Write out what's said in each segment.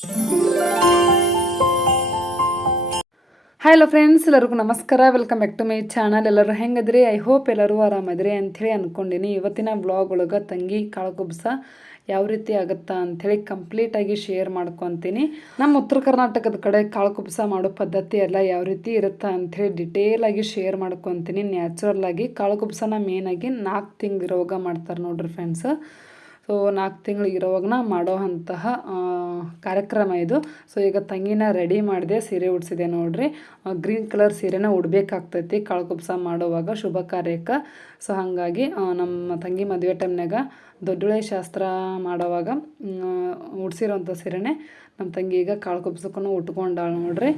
Hi hello friends ಎಲ್ಲರಿಗೂ ನಮಸ್ಕಾರ. Welcome back to my channel ಎಲ್ಲರೂ ಹೆಂಗದ್ರಿ? ಐ ಹೋಪ್ ಎಲ್ಲರೂ ಆರಾಮದ್ರಿ ಅಂಥೇಳಿ ಅಂದ್ಕೊಂಡಿನಿ ಇವತ್ತಿನ ಬ್ಲಾಗ್ ಒಳಗೆ ತಂಗಿ ಕಾಳುಕುಬ್ಸ ಯಾವ ರೀತಿ ಆಗುತ್ತಾ ಅಂಥೇಳಿ ಕಂಪ್ಲೀಟಾಗಿ ಶೇರ್ ಮಾಡ್ಕೊತೀನಿ ನಮ್ಮ ಉತ್ತರ ಕರ್ನಾಟಕದ ಕಡೆ ಕಾಳುಕುಬ್ಸ ಮಾಡೋ ಪದ್ಧತಿ ಎಲ್ಲ ಯಾವ ರೀತಿ ಇರುತ್ತಾ ಅಂಥೇಳಿ ಡಿಟೇಲ್ ಆಗಿ ಶೇರ್ ಮಾಡ್ಕೊತೀನಿ ನ್ಯಾಚುರಲ್ ಆಗಿ ಕಾಳುಕುಬ್ಸನ ಮೇನಾಗಿ ನಾಲ್ಕು ರೋಗ ಮಾಡ್ತಾರೆ ನೋಡ್ರಿ ಫ್ರೆಂಡ್ಸ್ ಸೊ ನಾಲ್ಕು ತಿಂಗಳು ಇರೋವಾಗನ ಮಾಡೋ ಅಂತಹ ಕಾರ್ಯಕ್ರಮ ಇದು. ಸೊ ಈಗ ತಂಗಿನ ರೆಡಿ ಮಾಡಿದೆ ಸೀರೆ ಉಡ್ಸಿದೆ ನೋಡ್ರಿ. ಗ್ರೀನ್ ಕಲರ್ ಸೀರೆನ ಉಡ್ಬೇಕಾಗ್ತೈತಿ. ಕಾಳುಕುಬ್ಸ ಮಾಡೋವಾಗ ಶುಭ ಕಾರ್ಯಕ್ಕೆ. ಸೊ ಹಾಗಾಗಿ ನಮ್ಮ ತಂಗಿ ಮದುವೆ ಟೈಮ್ನಾಗ ದೊಡ್ಡಳೆ ಶಾಸ್ತ್ರ ಮಾಡೋವಾಗ ಉಡ್ಸಿರೋಂಥ ಸೀರೆನೇ ನಮ್ಮ ತಂಗಿ ಈಗ ಕಾಳುಕುಬ್ಸಕ್ಕೂ ಉಟ್ಕೊಂಡಾಳ ನೋಡ್ರಿ.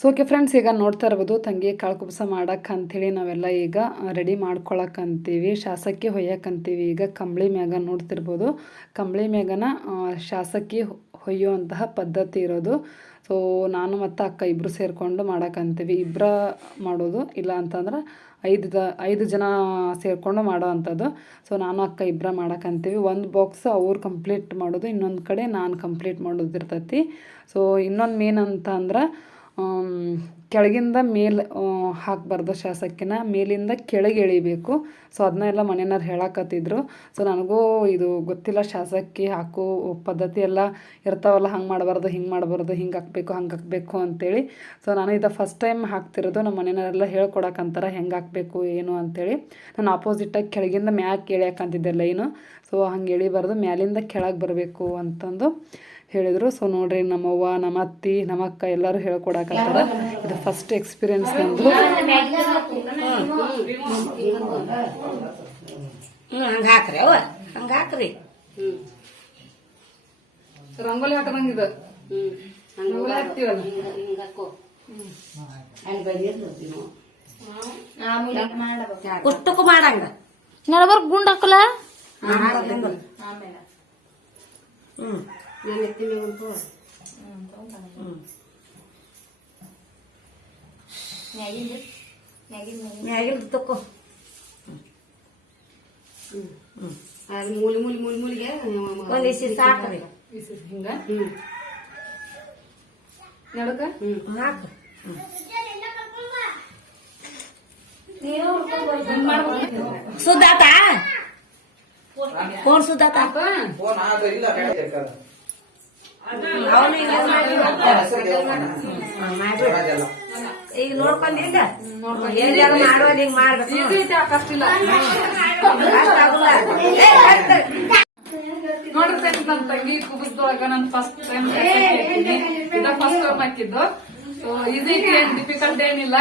ಸೊ ಫ್ರೆಂಡ್ಸ್ ಈಗ ನೋಡ್ತಾ ಇರ್ಬೋದು ತಂಗಿ ಕಾಳುಕುಬ್ಸ ಮಾಡಕ್ಕೆ ಅಂಥೇಳಿ ನಾವೆಲ್ಲ ಈಗ ರೆಡಿ ಮಾಡ್ಕೊಳಕ್ಕಂತೀವಿ ಶಾಸಕಿ ಹೊಯ್ಯಕ್ಕಂತೀವಿ ಈಗ ಕಂಬಳಿ ಮ್ಯಾಗ ನೋಡ್ತಿರ್ಬೋದು. ಕಂಬಳಿ ಮ್ಯಾಗನ ಶಾಸಕ್ಕಿ ಶಾಸಕಿ ಹೊಯ್ಯುವಂತಹ ಪದ್ಧತಿ ಇರೋದು. ಸೊ ನಾನು ಮತ್ತು ಅಕ್ಕ ಇಬ್ಬರು ಸೇರಿಕೊಂಡು ಮಾಡೋಕ್ಕಂತೀವಿ ಇಬ್ಬರ ಮಾಡೋದು ಇಲ್ಲ ಅಂತಂದ್ರೆ ಐದು ದ, ಐದು ಜನ ಸೇರಿಕೊಂಡು ಮಾಡೋ ಅಂಥದ್ದು. ಸೊ ನಾನು ಅಕ್ಕ ಇಬ್ಬರ ಮಾಡೋಕ್ಕಂತೀವಿ ಒಂದು ಬಾಕ್ಸ್ ಅವ್ರು ಕಂಪ್ಲೀಟ್ ಮಾಡೋದು, ಇನ್ನೊಂದು ಕಡೆ ನಾನು ಕಂಪ್ಲೀಟ್ ಮಾಡೋದಿರ್ತೈತಿ. ಸೊ ಇನ್ನೊಂದು ಮೇನ್ ಅಂತ ಅಂದ್ರೆ ಕೆಳಗಿಂದ ಮೇಲೆ ಹಾಕಬಾರ್ದು ಶಾಸಕಿನ ಮೇಲಿಂದ ಕೆಳಗೆ ಎಳಿಬೇಕು. ಸೊ ಅದನ್ನ ಎಲ್ಲ ಮನೆಯವ್ರು ಹೇಳಕತ್ತಿದ್ರು. ಸೊ ನನಗೂ ಇದು ಗೊತ್ತಿಲ್ಲ ಶಾಸಕಿ ಹಾಕೋ ಪದ್ಧತಿ ಎಲ್ಲ ಇರ್ತಾವಲ್ಲ, ಹಂಗೆ ಮಾಡಬಾರ್ದು, ಹಿಂಗೆ ಮಾಡಬಾರ್ದು, ಹಿಂಗೆ ಹಾಕಬೇಕು, ಹಂಗೆ ಹಾಕಬೇಕು ಅಂತೇಳಿ. ಸೊ ನಾನು ಇದು ಫಸ್ಟ್ ಟೈಮ್ ಹಾಕ್ತಿರೋದು ನಮ್ಮ ಮನೆಯವರೆಲ್ಲ ಹೇಳ್ಕೊಡಕ್ಕಂತಾರೆ ಹೆಂಗೆ ಹಾಕಬೇಕು, ಏನು ಅಂತೇಳಿ. ನಾನು ಆಪೋಸಿಟಾಗಿ ಕೆಳಗಿಂದ ಮ್ಯಾಕ್ ಎಳಿಯಾಕಂತಿದ್ದೆ ಲೈನು ಸೊ ಹಂಗೆ ಎಳಿಬಾರ್ದು, ಮ್ಯಾಲಿಂದ ಕೆಳಗೆ ಬರಬೇಕು ಅಂತಂದು. ಹೇಳಿದರು. ಸೊ ನೋಡ್ರಿ ನಮ್ಮವ್ವ ನಮ್ಮ ಅತ್ತಿ ನಮ್ಮ ಅಕ್ಕ ಎಲ್ಲರೂ ಹೇಳ್ಕೊಡಕತ್ತಾರ ಇದು ಫಸ್ಟ್ ಎಕ್ಸ್ಪೀರಿಯನ್ಸ್ ನಂದು ಹಂಗ ಹಾಕ್ರಿ ಅವ ಹಂಗ ಹಾಕ್ರಿ. ರಂಗೋಲಿ ಹಾಕದಂಗಿದೆ ರಂಗೋಲಿ ಹಾಕ್ತೀವಲ್ಲ? ಕುಷ್ಟಕ್ಕೂ ಮಾಡಂಗ. ಗುಂಡ್ ಹಾಕಲ್ಲ? ಹ್ಮ್. ಮ್ಯಾಗಿಂದ ತಕ್ಕೋ ಮೂಲಿ ಮೂಲಿ ಮೂಲಿ ಮೂಲಿಗೆ ಒಂದ್ ಇಸಿ ಸಾಕ್ರಿ ಹಿಂಗ ನಡಕ ಹಾಕ್ ಸುದ್ದಾತ ಫೋನ್ ಸುದ್ದಾತ ಅವನು ಈಗ ನೋಡ್ಕೊಂಡ್ ಈಗ ಎಲ್ಲಾರು ಮಾಡುವಾಗ ಹಿಂಗ್ ಮಾಡ್ಬೇಕು. ನೋಡ್ರಿ ಫ್ರೆಂಡ್ಸ್ ನಮ್ಮ ತಂಗಿ ಕುಬಸ್ದೊಳಗ ನಾನು ಫಸ್ಟ್ ಟೈಮ್ ಫಸ್ಟ್ ಟೈಮ್ ಹಾಕಿದ್ದು ಈಸಿ ಏನ್ ಡಿಫಿಕಲ್ಟ್ ಏನಿಲ್ಲ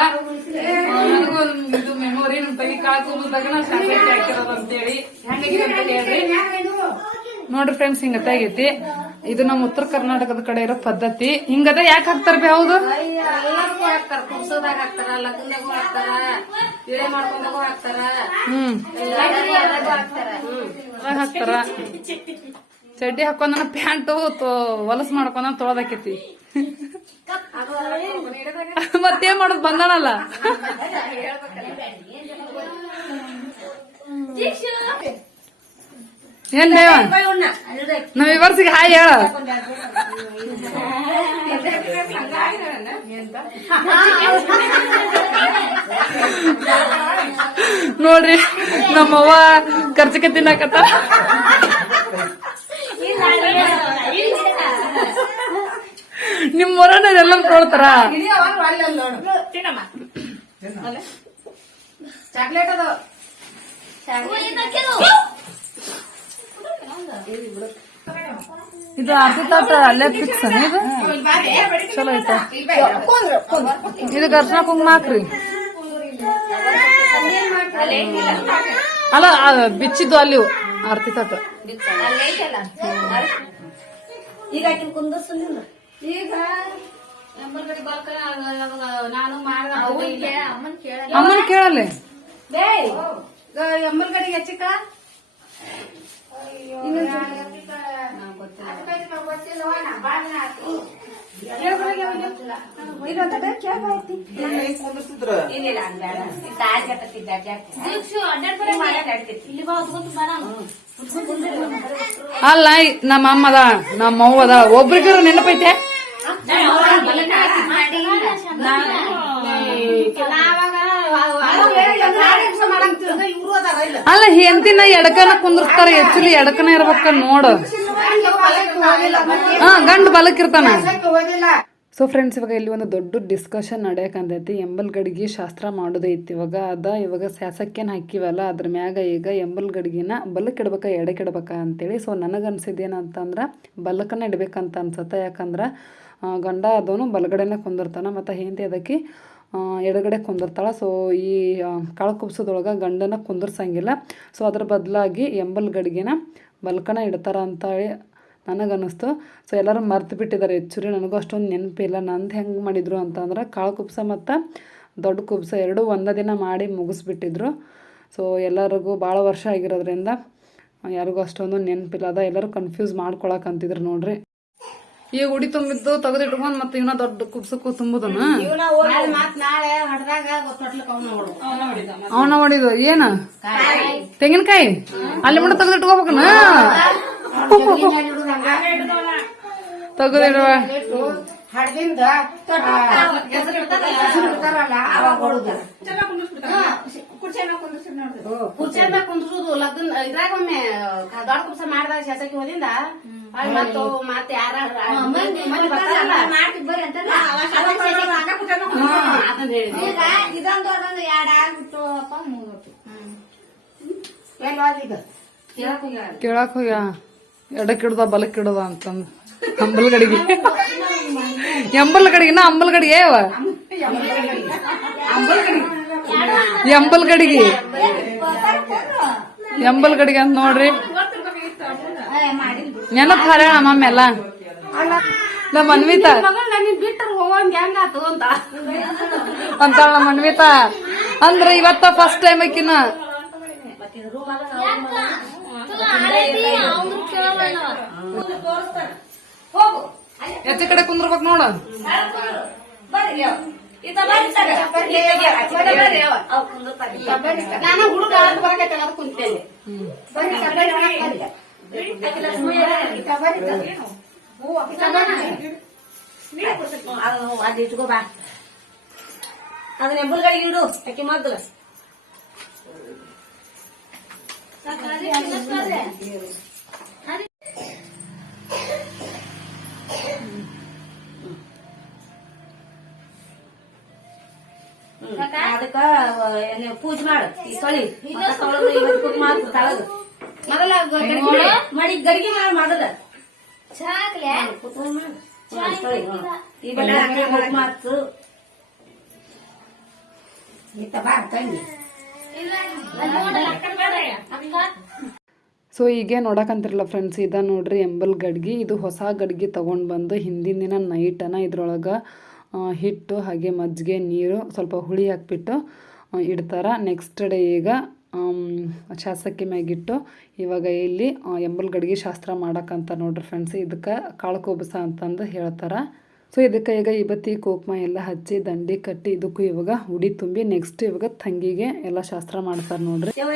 ನನಗೂ ಇದು ಮೆಮೊರಿ ನನ್ ತಂಗಿ ಕಾಳು ಕುಬಸ್ದಾಗ ನಾನು ಶಾಸ್ತ್ರಕ್ಕೆ ಹಾಕಿರೋದು ಅಂತೇಳಿ ಹೆಂಗಾಗಿದೆ ಅಂತ ಹೇಳ್ರಿ ನೋಡ್ರಿ ಫ್ರೆಂಡ್ಸ್ ಹಿಂಗತ್ತಾಗೈತಿ ಇದು ನಮ್ಮ ಉತ್ತರ ಕರ್ನಾಟಕದ ಕಡೆ ಇರೋ ಪದ್ಧತಿ. ಹಿಂಗದ ಯಾಕೆ ಹಾಕ್ತಾರ ಬಿ ಹೌದು? ಎಲ್ಲಾರ್ಗೂ ಹಾಕ್ತಾರ. ಕುಬ್ಸದಾಗ ಹಾಕ್ತಾರ ಲಗ್ನದಾಗೂ ಹಾಕ್ತಾರ ಇಳೆ ಮಾಡ್ಕೊಂಡಾಗೂ ಹಾಕ್ತಾರ. ಹ್ಮ್. ಹಾಕ್ತಾರ. ಚಡ್ಡಿ ಹಾಕೊಂಡ ಪ್ಯಾಂಟು ಹೊಲಸ್ ಮಾಡ್ಕೊಂಡ ತೊಳದಾಕೈತಿ. ಮತ್ತೇನ್ ಮಾಡೋದು? ಬಂದಾನಲ್ಲ ಏನ್ ದೇವ ನಾವ್ ಇವರ್ಸಿಗೆ ಹಾಯ್ ಹೇಳ ನೋಡ್ರಿ ನಮ್ಮವ್ವ ಖರ್ಚಿಗೆ ತಿನ್ನಕತ್ತ. ನಿಮ್ ಮೊರನೆಲ್ಲ ನೋಡ್ತಾರ? ಚಾಕ್ಲೇಟ್ ಅದ ಇದು ಅರ್ಧ ತಾಟ ಅಲ್ಲೇ ಫಿಕ್ಸ್ ಇದು? ಚಲೋ ಐತ. ಇದು ಅರ್ಶನ ಕುಂಕುಮ ಹಾಕ್ರಿ. ಅಲ್ಲ ಬಿಚ್ಚಿದ್ದು ಅಲ್ಲಿ ಆರತಿ ತಾಟ. ಈಗ ಕೇಳಲ್ಲ ಅಮ್ಮನ್ ನಿಂದ್ರ ಈಗ ಎಂಬರ್ಗಡಿ ಬಲ್ಕ ನಾನು ಮಾಡ್ದ ಅಮ್ಮನ್ ಕೇಳಲೆ ಎಂಬರ್ಗಡಿಗೆ ಹೆಚ್ಚಿಕ? ನಾನು ಅಲ್ಲ ನಮ್ಮ ಅಮ್ಮದ ಅದ ನಮ್ಮ ಅವ್ವದ. ಅದ ಒಬ್ರಿಗಾರ ನೆನಪೈತೆ? ಅಲ್ಲ ಹೆಂಡತಿನ ಎಡಕನ ಕುಂದಿರ್ತಾರ ಹೆಚ್ಚಲಿ ಎಡಕನ ಇರ್ಬೇಕ ನೋಡು. ಹಾ ಗಂಡ್ ಬಲಕ್ಕಿರ್ತಾನ ಸೊ ಫ್ರೆಂಡ್ಸ್ ಇವಾಗ ಇಲ್ಲಿ ಒಂದು ದೊಡ್ಡ ಡಿಸ್ಕಷನ್ ನಡೆಯಕಂತೈತಿ ಎಂಬಲ್ ಗಡಿಗೆ ಶಾಸ್ತ್ರ ಮಾಡೋದೈತಿ. ಇವಾಗ ಅದ ಇವಾಗ ಸ್ಯಾಸಕ್ಕೇನು ಹಾಕಿವಲ್ಲ ಅದ್ರ ಮ್ಯಾಗ ಈಗ ಎಂಬಲ್ ಗಡಿಗೆನ ಬಲಕ್ಕೆ ಇಡ್ಬೇಕ ಎಡಕ್ಕೆ ಇಡ್ಬೇಕ ಅಂತೇಳಿ. ಸೊ ನನಗೆ ಅನ್ಸಿದ್ದೇನಂತಂದ್ರೆ ಬಲಕ್ಕನ್ನ ಇಡ್ಬೇಕಂತ ಅನ್ಸತ್ತೆ. ಯಾಕಂದ್ರೆ ಗಂಡ ಅದವನು ಬಲಗಡೆನೇ ಕುಂದಿರ್ತಾನ ಮತ್ತು ಹೆಂಡತಿ ಅದಕ್ಕೆ ಎಡಗಡೆ ಕುಂದಿರ್ತಾಳೆ. ಸೊ ಈ ಕಾಳು ಗಂಡನ ಕುಂದಿರ್ಸಂಗಿಲ್ಲ. ಸೊ ಅದ್ರ ಬದಲಾಗಿ ಎಂಬಲ್ ಗಡಿಗೆನ ಬಲ್ಕಣ ಇಡ್ತಾರ ಅಂತ ಹೇಳಿ ನನಗನ್ನಿಸ್ತು ಸೊ ಎಲ್ಲರೂ ಮರ್ತು ಬಿಟ್ಟಿದ್ದಾರೆ ಹೆಚ್ಚುರಿ, ನನಗೂ ಅಷ್ಟೊಂದು ನೆನಪಿಲ್ಲ ನಂದು ಹೆಂಗೆ ಮಾಡಿದ್ರು ಅಂತಂದ್ರೆ ಕಾಳು ಕುಬ್ಸ ಮತ್ತು ದೊಡ್ಡ ಕುಬ್ಸ ಎರಡೂ ಒಂದೇ ದಿನ ಮಾಡಿ ಮುಗಿಸ್ಬಿಟ್ಟಿದ್ರು. ಸೊ ಎಲ್ಲರಿಗೂ ಭಾಳ ವರ್ಷ ಆಗಿರೋದ್ರಿಂದ ಯಾರಿಗೂ ಅಷ್ಟೊಂದು ನೆನಪಿಲ್ಲ. ಅದ ಎಲ್ಲರೂ ಕನ್ಫ್ಯೂಸ್ ಮಾಡ್ಕೊಳಕಂತಿದ್ರು ನೋಡ್ರಿ. ಈಗ ಉಡಿ ತುಂಬಿದ್ದು ತೆಗೆದಿಟ್ಕೊಂಡ್ ಮತ್ತೆ ಇವನ ದೊಡ್ಡ ಕುಬ್ಸಕ್ಕೂ ತುಂಬುದನ? ಅವನ ಹೊಡಿದ ಏನ? ತೆಂಗಿನಕಾಯಿ? ಅಲ್ಲಿ ಮುಂದೆ ತೆಗೆದಿಟ್ಕೋಬೇಕನ ತೆಗೆದಿಡುವ ಹಡ್ದಿಂದ ಇಡ್ತಾರಲ್ಲ ಅವಾಗ ಹೊಡುದು. ಕುರ್ಚಿಯಾಗ ಕುಂದ್ರಸುದು ಲಗ್ನ ಇದ್ರಾಗ ಒಮ್ಮೆ ದೊಡ್ಡ ಕುಬ್ಸ ಮಾಡಿದಾಗ ಶಾಸಕಿ ಹೋದಿಂದ ಮತ್ತು ಮತ್ತೆ ಯಾರ ಇದೊಂದು ಅದೊಂದು ಎರಡು ಆಗ್ಬಿಟ್ಟು ಅಪ್ಪ ಎಲ್ಲಿ ಈಗ? ಕೇಳಕ್ ಹೋಗ್ಯ ಎಡಕ್ಕೆ ಹಿಡ್ದ ಬಲಕ್ಕೆ ಹಿಡ್ದ ಅಂತಂದು ಅಂಬಲ್ ಗಡಿಗೆ ಎಂಬಲ್ ಗಡಿಗೆನ ಅಂಬಲ್ ಗಡಿಗೆ ಅವ? ಎಂಬಲ್ ಗಡಿಗೆ ಎಂಬಲ್ ಗಡಿಗೆ ಅಂತ ನೋಡ್ರಿ. ನೆನಪ್ ಹರ ಮಮ್ಮೆಲ್ಲ ನಮ್ಮ ಅನ್ವಿತಾ. ಅಂತ ನಮ್ಮ ಅನ್ವಿತಾ. ಅಂದ್ರೆ ಇವತ್ತ ಫಸ್ಟ್ ಟೈಮ್ ಆಕಿನ. ಹೋಗು. ಎಚ್ಚ ಕಡೆ ಕುಂದ್ರಬೇಕು ನೋಡ. ನಾನು ಹುಡುಗ ಅದು ಕುಂತೇನೆ. ಅದು ಇಟ್ಕೋ ಬಾ. ಅದನ್ನ ಎಂಬಲ್ಗಳಿಗೆ ಇಡು ಅಕ್ಕಿ ಮಗ್ಗಲ ಅದಕ್ಕ ಏನ್ ಪೂಜೆ ಮಾಡು ಈ ತೊಳಿ ಮತ್ತ ತೊಳೆದು ಇವತ್ತು ಕುಂಕುಮ ಹಾಕು ತಳಗ ಮೊದಲ ಮಾಡಿ ಗಡಿಗೆ ಮಾಡಿ ಮಾಡದ ಕುತ್ಕೊಂಡ್ ಮಾಡು ಹ್ಮ್, ತೊಳಿ, ಹ್ಮ್. ಈ ಬಣ್ಣ ಹಾಕಿ ಕುಂಕುಮ ಹಚ್ಚು ಈತ ಬಾ ತಂಗಿ ಸೊ ಹೀಗೆ ನೋಡಕಂತಿರಲ್ಲ ಫ್ರೆಂಡ್ಸ್ ಇದ ನೋಡ್ರಿ ಎಂಬಲ್ ಗಡ್ಗಿ. ಇದು ಹೊಸ ಗಡ್ಗಿ ತಗೊಂಡ್ ಬಂದು ಹಿಂದಿನ ದಿನ ನೈಟನ ಇದ್ರೊಳಗೆ ಹಿಟ್ಟು, ಹಾಗೆ ಮಜ್ಜಿಗೆ, ನೀರು ಸ್ವಲ್ಪ ಹುಳಿ ಹಾಕ್ಬಿಟ್ಟು ಇಡ್ತಾರೆ. ನೆಕ್ಸ್ಟ್ ಡೇ ಈಗ ಶಾಸಕಿ ಮ್ಯಾಗಿಟ್ಟು ಇವಾಗ ಇಲ್ಲಿ ಎಂಬಲ್ ಗಡ್ಗಿ ಶಾಸ್ತ್ರ ಮಾಡಕ್ಕಂತ ನೋಡ್ರಿ ಫ್ರೆಂಡ್ಸ್ ಇದಕ್ಕೆ ಕಾಳು ಕೋಬಸ ಅಂತಂದು ಹೇಳ್ತಾರ. ಸೊ ಇದಕ್ಕೆ ಈಗ ಇವತ್ತಿ ಕೋಕ್ಮ ಎಲ್ಲ ಹಚ್ಚಿ ದಂಡಿ ಕಟ್ಟಿ ಇದಕ್ಕೂ ಇವಾಗ ಉಡಿ ತುಂಬಿ ನೆಕ್ಸ್ಟ್ ಇವಾಗ ತಂಗಿಗೆ ಎಲ್ಲ ಶಾಸ್ತ್ರ ಮಾಡ್ತಾರೆ ನೋಡ್ರಿ. ಯವ್ವ,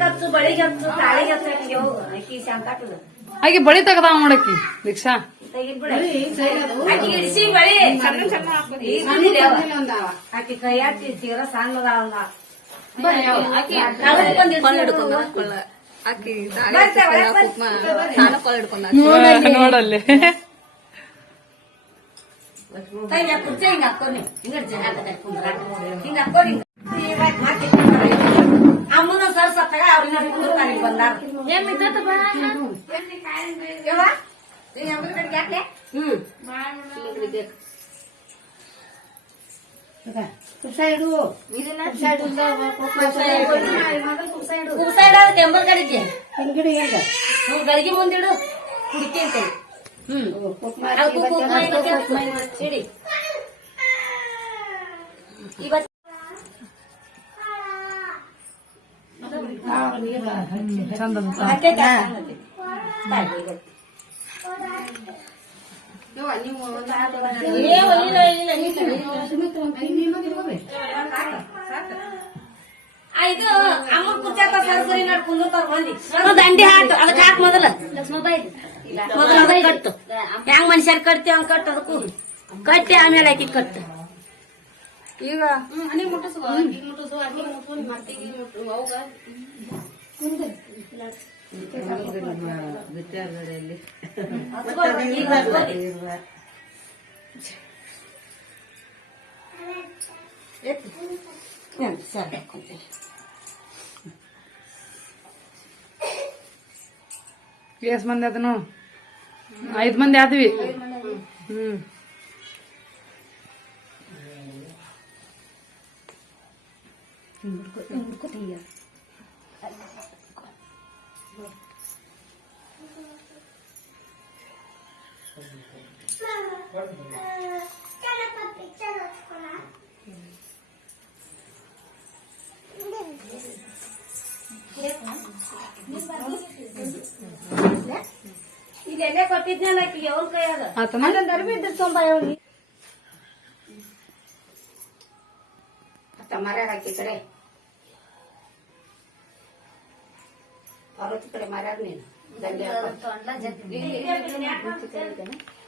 ಹಚ್ಚು ತಾಳಿಗೆ ಹಚ್ಚು ಆಕಿಗೆ ಹೋಗು ಬಳಿ ತೆಗ್ದಾವ ನೋಡಕ್ಕಿ ರಿಕ್ಷಾ ತೆಗಿದ್ಬಿಡ ಆಕಿಗೆ ನೋಡಲ್ಲಿ. ಅಮ್ಮನ ಸರ್ ಸತ್ತಾಗ ಅವ್ರಿನ ಕುಂದ್ರತಾರ ಬಂದಾರ? ಹ್ಮ್. ಈಗ ಹ್ಞೂ ಗಡಿಗೆ ಮುಂದಿಡು ಹುಡುಕಿ ಅಂತ ಹ್ಮ್ ಇವತ್ತು ಚಂದ ಇದು ಅಮ್ಮ ಕುರ್ಚಾಕ ಸರಿ ನೋಡಿ ಕುಂದಿರ್ತಾರ ಮಂದಿ ಅದು ದಂಡಿ ಹಾಕು ಅದಕ್ಕೆ ಹಾಕ್ ಮೊದಲ ಮೊದಲ ಅದಕ್ಕೆ ಕಟ್ಟು ಹೆಂಗ್ ಮನುಷ್ಯರ್ ಕಟ್ತಿ ಹಂಗ್ ಕಟ್ಟು ಅದಕ್ಕೂ ಕಟ್ಟಿ ಆಮೇಲೆ ಆಕಿ ಕಟ್ಟು ಈಗ ಹ್ಮ್, ಹನಿ ಮುಟ್ಟಿಸು ಅಕ್ಕಿ ಮುಟ್ಟಿಸು ಅಕ್ಕಿ ಮುಟ್ಟಿಸು ನಿಮ್ಮ ಅತ್ತಿಗೆ ಮುಟ್ಟು ಅವಾಗ ಹಚ್ಕೊಳ್ರಿ, ಈಗ ಹಚ್ಕೊಳ್ರಿ. ಎತ್ತು. ಹ್ಮ್, ಸರಿ ಹಾಕ್ಕೊಂತೀನಿ. ಎಷ್ಟ್ ಮಂದಿ ಆದ ನೋಡು ಐದ್ ಮಂದಿ ಆದ್ವಿ ಹ್ಮ್ ಇಲ್ಲೆಲ್ಲೇ ಕೊಟ್ಟಿದ್ನಲ್ಲ ಆಕಿಗೆ ಅವ್ರ ಕೈಯಾಗ ಆತನ ಅತ್ತ ಮರ ಹಾಕಿ ಕಡೆ ಪಾರ್ವತಿ ಕಡೆ ಮರ್ಯಾದ ನೀನು ದಂಡೆ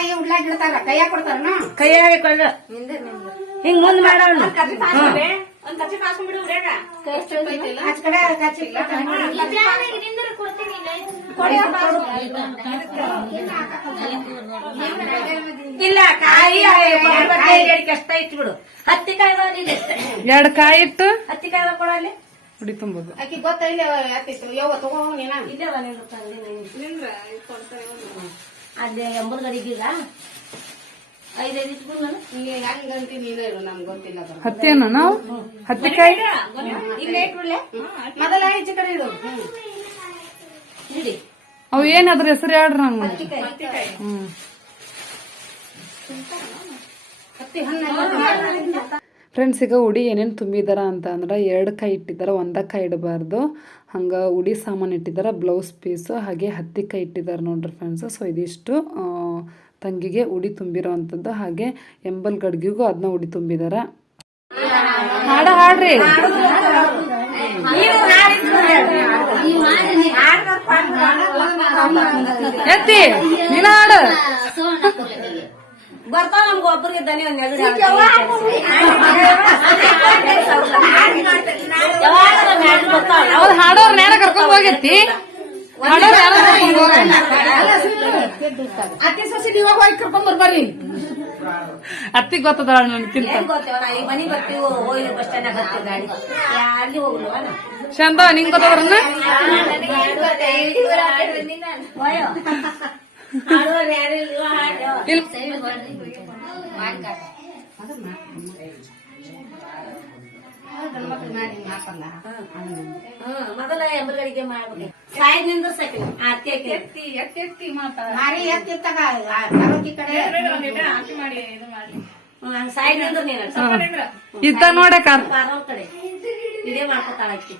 ನಾಯಿ ಉಡ್ಲಾಕ್ ಇಡ್ತಾರ ಕೈಯಾಗ ಕೊಡ್ತಾರ ನಿಂದ ನಿಂದ. ಹಿಂಗ್ ಮುಂದ್ ಮಾಡೋಣ ಇಲ್ಲ ಕಾಯಿ ಎಷ್ಟ ಕಷ್ಟ ಇಟ್ಬಿಡು. ಹತ್ತಿ ಕಾಯಿ ಎರಡ್ ಕಾಯಿ ಇತ್ತು ಹತ್ತಿ ಕಾಯಿ ಕೊಡಲ್ಲಿ ಹುಡಿ ತುಂಬುದು. ಆಕಿ ಗೊತ್ತಿಲ್ಲ ಆತಿತ್ತು ಯವ್ವ ತಗೋ ನೀನ. ಇಲ್ಲೇ ಅಲ್ಲಿ ಎಂಬಲ್ ಗಡಿಗಿಲ್ಲ ಐದೈದು ಇಟ್ಬಿಡು ನಾನು ನೀ ಹೆಂಗಂತಿ ನೀನೇ ಇಡು ನಮ್ಗೆ ಗೊತ್ತಿಲ್ಲ ಹತ್ತಿಯನ್ನ ನಾವು? ಹತ್ತಿಕಾಯಿ? ಇಲ್ಲೇ ಇಟ್ಬಿಡ್ಲೆ ಮೊದಲ ಈಚೆ ಕಡೆ ಇಡು. ಅವು ಏನ್ ಅದ್ರ ಹೆಸರು ಹೇಳ್ರಿ ನಂಗೆ ಹ್ಮ್. ಹತ್ತಿ ಹಣ್ಣು ಫ್ರೆಂಡ್ಸ್ ಈಗ ಉಡಿ ಏನೇನು ತುಂಬಿದಾರ ಅಂತ ಅಂದ್ರೆ ಎರಡು ಕೈ ಇಟ್ಟಿದ್ದಾರೆ ಒಂದಕ್ಕೆ ಕೈ ಇಡಬಾರ್ದು. ಹಂಗೆ ಉಡಿ ಸಾಮಾನು ಇಟ್ಟಿದ್ದಾರೆ ಬ್ಲೌಸ್ ಪೀಸು ಹಾಗೆ ಹತ್ತಿ ಕೈ ಇಟ್ಟಿದ್ದಾರೆ ನೋಡ್ರಿ ಫ್ರೆಂಡ್ಸ್ ಸೊ ಇದಿಷ್ಟು ತಂಗಿಗೆ ಉಡಿ ತುಂಬಿರೋ ಅಂಥದ್ದು ಹಾಗೆ ಎಂಬಲ್ ಗಡ್ಗಿಗೂ ಅದನ್ನ ಉಡಿ ತುಂಬಿದಾರ. ಹಾಡ ಹಾಡ್ರಿ. ಎತ್ತಿ, ನೀನು ಹಾಡು. ಬರ್ತಾವ ನಮ್ಗ ಒಬ್ಬರಿಗೆ ದನಿ ಒಂದ್ ಎರಡು ಅವ್ರು ಹಾಡೋರ್ ನೇರ ಕರ್ಕೊಂಡ್ ಹೋಗೈತಿ ಹಾಡೋರ್ ಯಾರ ಕರ್ಕೊಂಡ್ ಹೋಗ ಅತ್ತಿ ಸೊಸಿ ನೀವಾಗ ಹೋಗಿ ಕರ್ಕೊಂಡ್ ಬರ್ಬಾರಿ ಅತ್ತಿ ಗೊತ್ತದ ನನ್ಕಿಂತ ಏನ್ ಗೊತ್ತೇವ ನಾ ಈಗ ಮನಿಗ್ ಬರ್ತೀವಿ ಹೋಗಿ ಬಸ್ ಸ್ಟ್ಯಾಂಡ್ ಹತ್ತಿ ಗಾಡಿ ಯಾರಿಗೆ ಹೋಗ್ಲವ ನಾ ಚಂದ ನಿಂಗ್ ಗೊತ್ತದ್ರನ್ನ ಮಾಡಿ ಮೊದಲ ಹಾಕಿ ಎತ್ತಿ ಎತ್ತಿ ಎತ್ತಿ ಹಂಗ ಸಾಯ್ದ ನಿಂದ್ರ ನೀನು ಇದ್ದ ಇದೇ ಮಾಡ್ಕೊತಾಳಕ್ಕಿ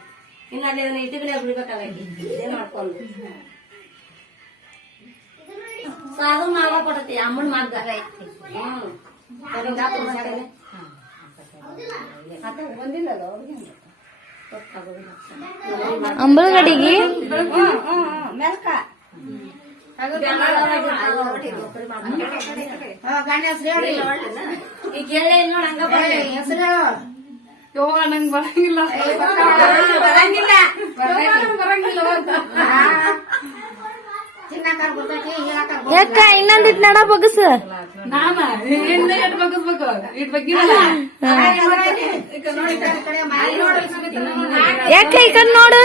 ಇನ್ನ ಅಲ್ಲಿ ಇದನ್ನ ಇಟ್ಟಿಗೆ ಬಿಡ್ಬೇಕಲ್ಲ ಆಕಿ. ಇದೇ ಮಾಡ್ಕೊಂಡು. ಸಾದು ಮಾವ ಕೊಡತಿ ಅಮ್ಮನ ಮಗ್ಗ ಅಂಬಳಗಡಿಗೆ ಮೆಲ್ಕ. ಗಂಡ ಹೆಸರು ಈಗ ಇಲ್ಲ ಹಂಗ. ಹೆಸರು ಹೇಳು. ಯವ್ವ ನಂಗ್ ಬರಂಗಿಲ್ಲ. ಬರಂಗಿಲ್ಲ. ತಿನ್ನಕಾರ ಗೊತ್ತೈತಿ ಇನ್ನೊಂದ್ ಯಾಕ ಇನ್ನೊಂದಿಟ್ ನಡ ಬಗಸ ಇಟ್ ಇಟ್ ಯಾಕ ಈ ನೋಡು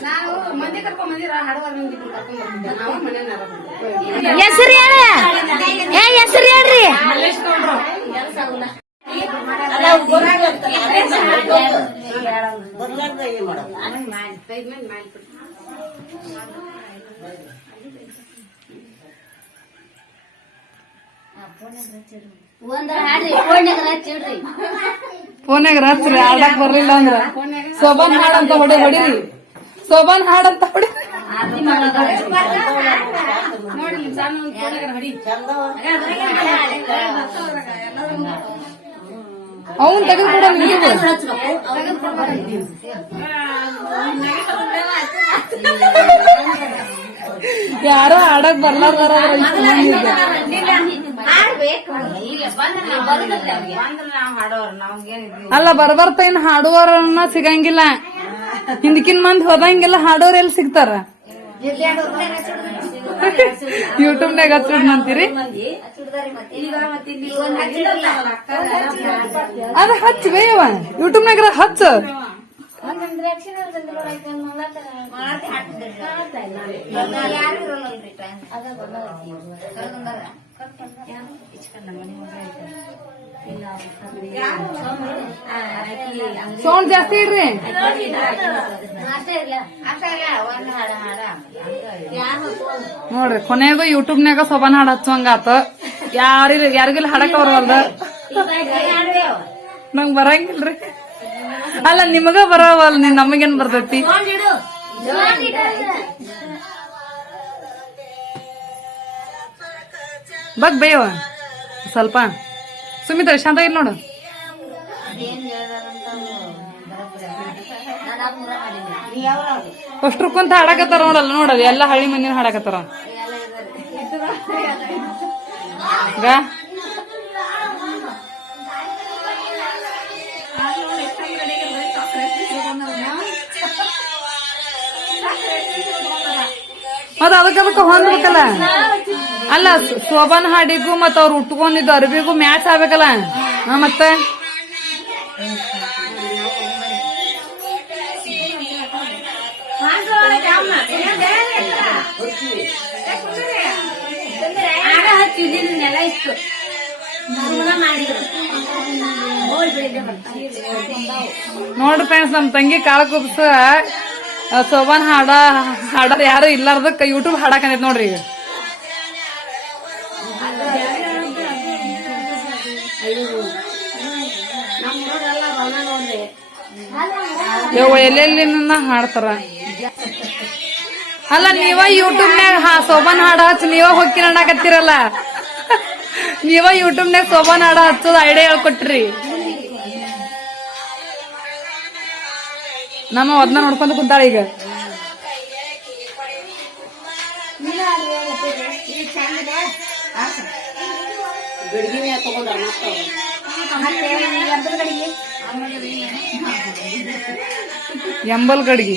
ನಾನು ಮಂದಿ ಕರ್ಕೊಂಡ್ ಬಂದಿರ ಹಾಡುವಾರ ಮಂದಿ ಕರ್ಕೊಂಡ್ ಬಂದಿದ್ದೆ ನಾವು ಮನೆಯನ್ನಾರ ಹೆಸರು ಹೇಳ ಏ ಹೆಸರು ಹೇಳ್ರಿ ಫೋನ್ಯಾಗ ಹಚ್ಚ್ರಿ ಆಡಕ್ ಬರ್ಲಿಲ್ಲ ಅಂದ್ರ ಸೋಬಾನ್ ಹಾಡಂತ ಹೊಡಿ ಹೊಡಿರಿ ಸೋಬಾನ್ ಹಾಡಂತ ಹೊಡಿ ನೋಡಿ ಅವ್ನ್ ತೆಗೆದು ಕೂಡ ನೀವು. ಯಾರೋ ಆಡಕ್ ಬರ್ಲಾರ್ದಾರ ಇದ್ದಾರೆ. ಅಲ್ಲ ಬರ್ಬರ್ತ ಏನ್ ಹಾಡುವರನ್ನ ಸಿಗಂಗಿಲ್ಲ. ಹಿಂದಕಿನ್ ಮಂದಿ ಹೋದಂಗೆಲ್ಲ ಹಾಡೋರ್ ಎಲ್ಲಿ ಸಿಗ್ತಾರ. ಯೂಟ್ಯೂಬ್ನಾಗ ಹಚ್ಚಿಡ್ ಅಂತೀರಿ? ಅದ ಹಚ್ಚ ಬೇವ ಯೂಟ್ಯೂಬ್ನಾಗ ಹಚ್ಚ. ಸೌಂಡ್ ಜಾಸ್ತಿ ಇಡ್ರಿ. ನೋಡ್ರಿ, ಕೊನೆಗೂ ಯೂಟ್ಯೂಬ್ನಾಗ ಸೊಬಾನ ಹಾಡು ಹಚ್ಚುವಂಗ ಆತ. ಯಾರಿ ಯಾರಿಗಿಲ್ಲ ಹಾಡಕ್ ಬರವಲ್ದ ನಂಗ್ ಬರಂಗಿಲ್ರಿ. ಅಲ್ಲ, ನಿಮಗ ಬರವಲ್ ನೀನ್ ನಮಗೇನ್ ಬರ್ತೈತಿ? ಬಗ್ ಬೇವ ಸ್ವಲ್ಪ. ಸುಮಿತ್ರ, ಶಾಂತ ಇಲ್ಲ ನೋಡು. ಫಸ್ಟ್ ಕುಂತ ಹಾಡಾಕತ್ತಾರ ನೋಡಲ್ಲ ನೋಡಲ್ಲ, ಎಲ್ಲ ಹಳ್ಳಿ ಮಂದಿನ ಹಾಡಕತ್ತಾರ. ಮತ್ತ ಅದಕ್ಕೆ ಅದಕ್ಕೆ ಹೊಂದ್ಬೇಕಲ್ಲ? ಅಲ್ಲ ಶೋಭನ್ ಹಾಡಿಗೂ ಮತ್ತ ಅವ್ರು ಉಟ್ಕೊಂಡಿದ್ದು ಅರ್ಬಿಗೂ ಮ್ಯಾಚ್ ಆಗ್ಬೇಕಲ್ಲ? ಹಾ, ಮತ್ತೆ? ನೋಡ್ರಿ ಫ್ರೆಂಡ್ಸ್ ನಮ್ ತಂಗಿ ಕಾಳ ಕುಬ್ಸ ಸೋಬನ್ ಹಾಡ ಹಾಡೋರ್ ಯಾರು ಇಲ್ಲಾರ್ದಕ್ಕ ಯೂಟ್ಯೂಬ್ ಹಾಡಕಂದೈತ್ ನೋಡ್ರಿ ಈಗ. ಯವ್ವ ಎಲ್ಲೆಲ್ಲಿ ಹಾಡ್ತಾರ? ಅಲ್ಲ ನೀವ ಯೂಟ್ಯೂಬ್ನ್ಯಾಗ ಹಾ ಸೋಬಾನ್ ಹಾಡ ಹಚ್ಚ ನೀವ ಹೋಗಿ ಅನ್ನಕತ್ತೀರಲ್ಲ ನೀವ ಯೂಟ್ಯೂಬ್ನ್ಯಾಗ ಸೋಬಾನ್ ಹಾಡ ಹಚ್ಚೋದು ಐಡಿಯಾ ಹೇಳ್ಕೊಟ್ರಿ. ನಮ್ಮ ಒದ್ನ ನೋಡ್ಕೊಂಡು ಕುಂತಾಳ ಈಗ. ಗಡಿಗೆ ತಗೊಂಡ ಎಂಬಲ್ ಗಡ್ಗಿ.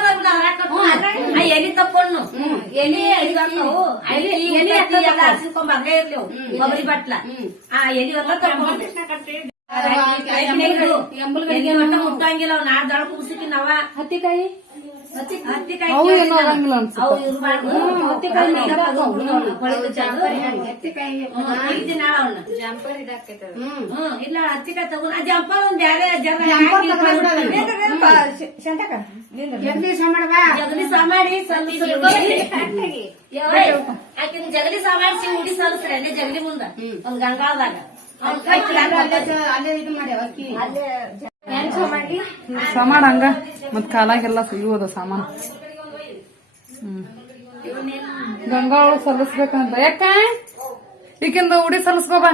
ಎಲಿ ತಕ್ಕೊಂಡು ಎಲಿ ಎಲಿ ಹಸಿಕೊಂಡ್ ಹಂಗೆ ಇರ್ಲಿ ಅವು. ಕೊಬ್ಬರಿ ಬಟ್ಲ ಆ ಎಲಿ ಎಲ್ಲ ತಕೊಂಡು ಮುಟ್ಟಂಗಿಲ್ಲ ಅವ್ ನಾಡ್ ದಾಳ ನಾವ ಹತ್ತಿಕಾಯಿ ಅವು ಏನೋ ಆಗಂಗಿಲ್ಲ ಇಲ್ಲ ಹತ್ತಿಕಾಯಿ ತಗೊಂಡ್ ಜಂಪರ್ ಒಂದ್ ಜಗಲಿ ಸಾಮಾಡಿ ಆಕಿನ ಜಗಲಿ ಸಾಮಾಡಿಸಿ ಉಡಿ ಸಲ್ಸ್ರೆ ಅಲ್ಲೇ ಜಗಲಿ ಮುಂದ. ಒಂದ್ ಗಂಗಾಳದಾಗ. ಅಲ್ಲೇ ಇದು ಮಾಡ್ಯಾವ ಅಕ್ಕಿ. ಸಾಮಾನ್ ಹಂಗ ಮತ್ ಕಾಲಾಗೆಲ್ಲ ಇವು ಸಾಮಾನು. ಹ್ಮ್. ಒಳಗ ಸಲ್ಲಿಸ್ಬೇಕಂತ. ಯಾಕ? ಈಕಿಂದ ಉಡಿ ಸಲ್ಲಿಸ್ಕೋಬ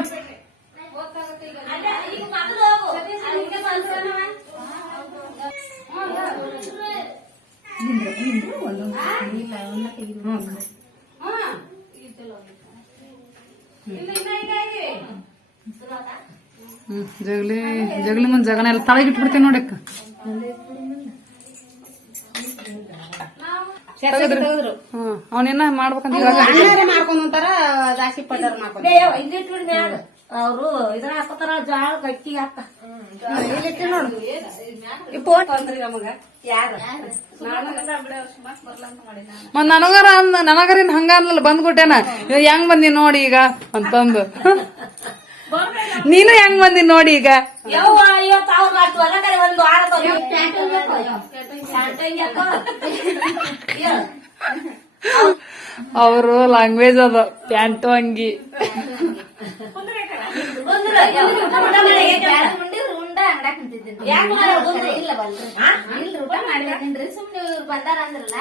ಜಗಲಿ ಜಗಲಿ ಮುಂದ್ ಜಗನ ಎಲ್ಲ ತಳಗ್ ಇಟ್ಬಿಡ್ತೀನಿ ನೋಡಕ್ಕ ಹ್ಮ್ ಅವನೇನ ಮಾಡ್ಬೇಕಂತ ಮಾಡ್ಕೊಂಡ್ ದಾಸಿ ಪಡ್ಡಾರ ಅವ್ರು ಇದ್ರ ಹಾಕೋತಾರ ಜಾಳ ಗಟ್ಟಿ ಹಾಕ ಮತ್ ನನಗರ ಅಂದ ನನಗರಿನ್ ಹಂಗ ಅನ್ನಲ್ಲ ಬಂದ್ಬಿಟ್ಟೇನ. ಹೆಂಗ್ ಬಂದಿ ನೋಡಿ ಈಗ? ಅಂತಂದು. ನೀನು ಹೆಂಗ್ ಬಂದಿ ನೋಡಿ ಈಗ? ಅವ್ರು ಲ್ಯಾಂಗ್ವೇಜ್ ಅದ ಪ್ಯಾಂಟು ಅಂಗಿ. ಇಲ್ಲ? ಬಂದಾರ? ಅಂದ್ರಲ್ಲ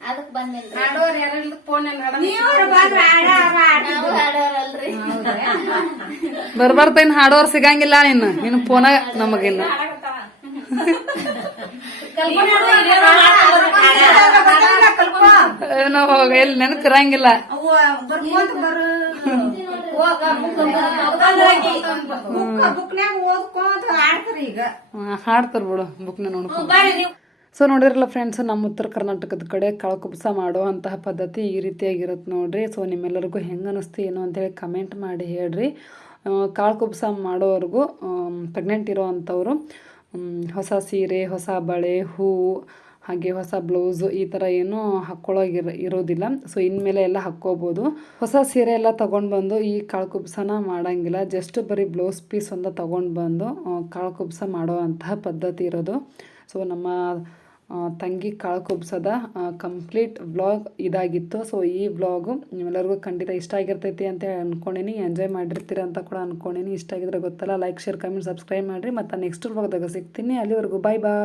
ಅದಕ್ ಬಂದಿಲ್ಲ ಮಾಡೋರ್ ಯಾರು ಫೋನ್. ನಾವು ಇನ್ ಹಾಡೋರ್ ಸಿಗಂಗಿಲ್ಲ ಇನ್ನು ಇನ್ನು ಫೋನ ಆಡ. ಏನೋ ಎಲ್ಲಿ ಈಗ. ಹಾಡ್ತಾರ ಬಿಡು ಬುಕ್ನ ನೋಡ್ಕೊಂಡು. ನೀವು ಸೊ ನೋಡಿರಲ್ಲ ಫ್ರೆಂಡ್ಸ್ ನಮ್ಮ ಉತ್ತರ ಕರ್ನಾಟಕದ ಕಡೆ ಕಳಕುಬ್ಸ ಮಾಡುವಂತಹ ಪದ್ಧತಿ ಈ ರೀತಿಯಾಗಿರುತ್ತೆ ನೋಡಿರಿ. ಸೊ ನಿಮ್ಮೆಲ್ಲರಿಗೂ ಹೆಂಗೆ ಅನ್ನಿಸ್ತು ಏನು ಅಂತೇಳಿ ಕಮೆಂಟ್ ಮಾಡಿ ಹೇಳ್ರಿ. ಕಾಳುಕುಬ್ಸ ಮಾಡೋವರೆಗೂ ಪ್ರೆಗ್ನೆಂಟ್ ಇರೋ ಅಂಥವ್ರು ಹೊಸ ಸೀರೆ, ಹೊಸ ಬಳೆ, ಹೂ, ಹಾಗೆ ಹೊಸ ಬ್ಲೌಸು ಈ ಥರ ಏನೂ ಹಾಕ್ಕೊಳ್ಳೋಗಿರ ಇರೋದಿಲ್ಲ. ಸೊ ಇನ್ಮೇಲೆ ಎಲ್ಲ ಹಾಕ್ಕೋಬೋದು. ಹೊಸ ಸೀರೆ ಎಲ್ಲ ತೊಗೊಂಡು ಬಂದು ಈ ಕಾಳುಕುಬ್ಸನ ಮಾಡೋಂಗಿಲ್ಲ. ಜಸ್ಟ್ ಬರೀ ಬ್ಲೌಸ್ ಪೀಸ್ ಒಂದು ತೊಗೊಂಡು ಬಂದು ಕಾಳುಕುಬ್ಸ ಮಾಡೋ ಅಂತಹ ಪದ್ಧತಿ ಇರೋದು. ಸೊ ನಮ್ಮ ತಂಗಿ ಕಾಳು ಕುಬ್ಸದ ಕಂಪ್ಲೀಟ್ ವ್ಲಾಗ್ ಇದಾಗಿತ್ತು. ಸೊ ಈ ವ್ಲಾಗು ನಿಮ್ಮೆಲ್ಲರಿಗೂ ಖಂಡಿತ ಇಷ್ಟ ಆಗಿರ್ತೈತಿ ಅಂತ ಹೇಳಿ ಅನ್ಕೊಂಡೀನಿ. ಎಂಜಾಯ್ ಮಾಡಿರ್ತೀರ ಅಂತ ಕೂಡ ಅನ್ಕೊಂಡೀನಿ. ಇಷ್ಟ ಆಗಿದ್ರೆ ಗೊತ್ತಲ್ಲ ಲೈಕ್ ಶೇರ್ ಕಮೆಂಟ್ ಸಬ್ಸ್ಕ್ರೈಬ್ ಮಾಡಿರಿ. ಮತ್ತು ನೆಕ್ಸ್ಟ್ ವ್ಲಾಗ್ದಾಗ ಸಿಗ್ತೀನಿ. ಅಲ್ಲಿವರೆಗೂ ಬಾಯ್ ಬಾಯ್